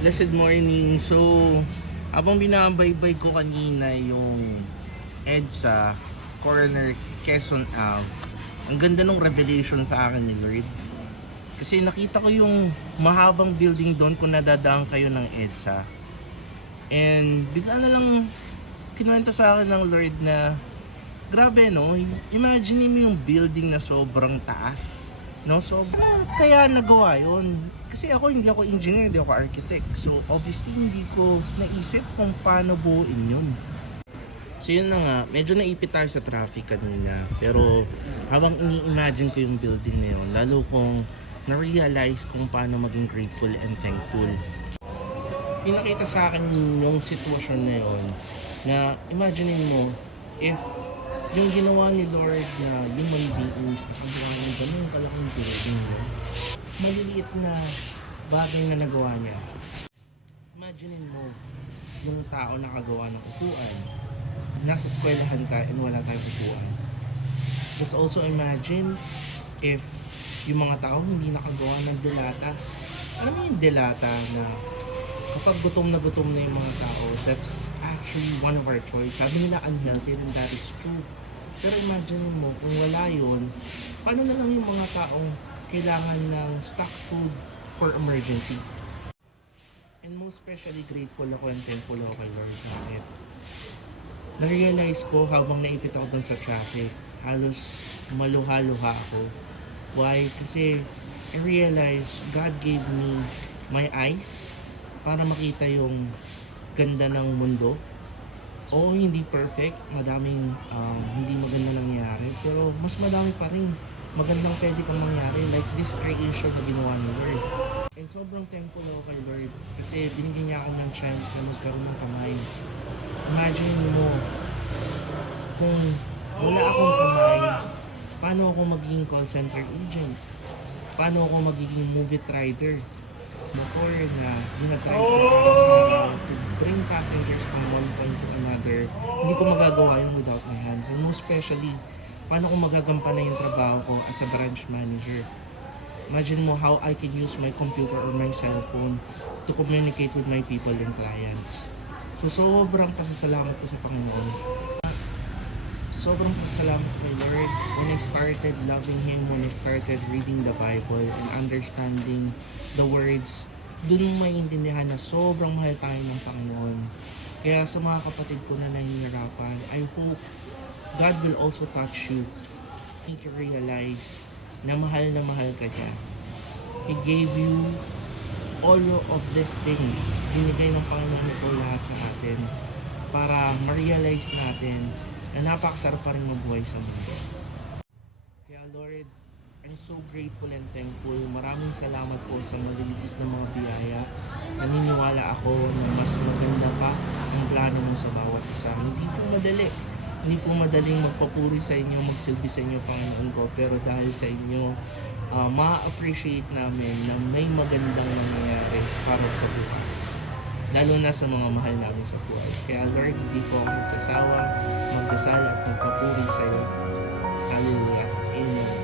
Blessed morning. So, abang binabaybay ko kanina yung EDSA Corner Quezon Ave, ang ganda ng revelation sa akin ni Lord. Kasi nakita ko yung mahabang building doon kung nadadaan kayo ng EDSA. And bigla na lang kinuwento sa akin ng Lord na grabe no, imagine mo yung building na sobrang taas. No, so kaya nagawa yun. Kasi hindi ako engineer, hindi ako architect. So obviously hindi ko naisip kung paano buuin yun. So yun na nga, medyo naipit tayo sa traffic kanina. Pero habang ini-imagine ko yung building na yun, lalo kong na-realize kung paano maging grateful and thankful. Pinakita sa akin yung sitwasyon na yun, na imagine mo, if yung ginawa ni Lord na yung may beings na kagawa ng ganun kalaking building mo, maliliit na bagay na nagawa niya. Imagine mo yung tao na kagawa ng upuan. Nasa eskwelahan ka and wala tayong upuan. Just also imagine if yung mga tao hindi nakagawa ng delata. Alam mo yung delata na kapag gutom na yung mga tao, that's actually one of our choice. Sabi nila unhealthy and that is true. Pero imagine mo, kung wala yun, paano na lang yung mga taong kailangan ng stock food for emergency? And most especially grateful ako and thankful ako kay Lord Bakit? Na-realize ko habang naipit ako dun sa traffic, halos maluha-luha ako. Why? Kasi I realized God gave me my eyes para makita yung ganda ng mundo. Oo, hindi perfect, madaming hindi maganda nangyari, pero mas madami pa rin magandang pwede kang mangyari, like this creation na ginawa ni Lord. And sobrang thankful ako kay Lord kasi binigyan niya ako ng chance na magkaroon ng kamay. Imagine mo, kung wala akong kamay, paano ako magiging call center agent? Paano ako magiging movie rider? Motor na ginatry ko to bring passengers from one point to another. Hindi ko magagawa yun without my hands. And most especially, paano ko magagampanan yung trabaho ko as a branch manager. Imagine mo how I can use my computer or my cellphone to communicate with my people and clients. So sobrang pasasalamat ko sa Panginoon. Sobrang pasasalamat kay Lord when I started loving Him, when I started reading the Bible and understanding the words. Doon mo maiintindihan na sobrang mahal tayo ng Panginoon. Kaya sa mga kapatid ko na nahihirapan, I hope God will also touch you. Make you realize na mahal ka niya. He gave you all of these things. Binigay ng Panginoon ito lahat sa atin para ma-realize natin na napakasarap pa rin mabuhay sa mundo. Kaya Lord, I'm so grateful and thankful. Maraming salamat po sa maliliit na mga biyaya. Naniniwala ako na mas maganda pa ang plano mo sa bawat isa. Hindi po madali. Hindi po madaling magpapuri sa inyo, magsilbi sa inyo, Panginoon ko. Pero dahil sa inyo, ma-appreciate namin na may magandang nangyayari para sa buhay. Lalo na sa mga mahal namin sa buhay. Kaya Lord, hindi po ako magsasawa, magdasal at magpapuri sa iyo. Hallelujah. Amen.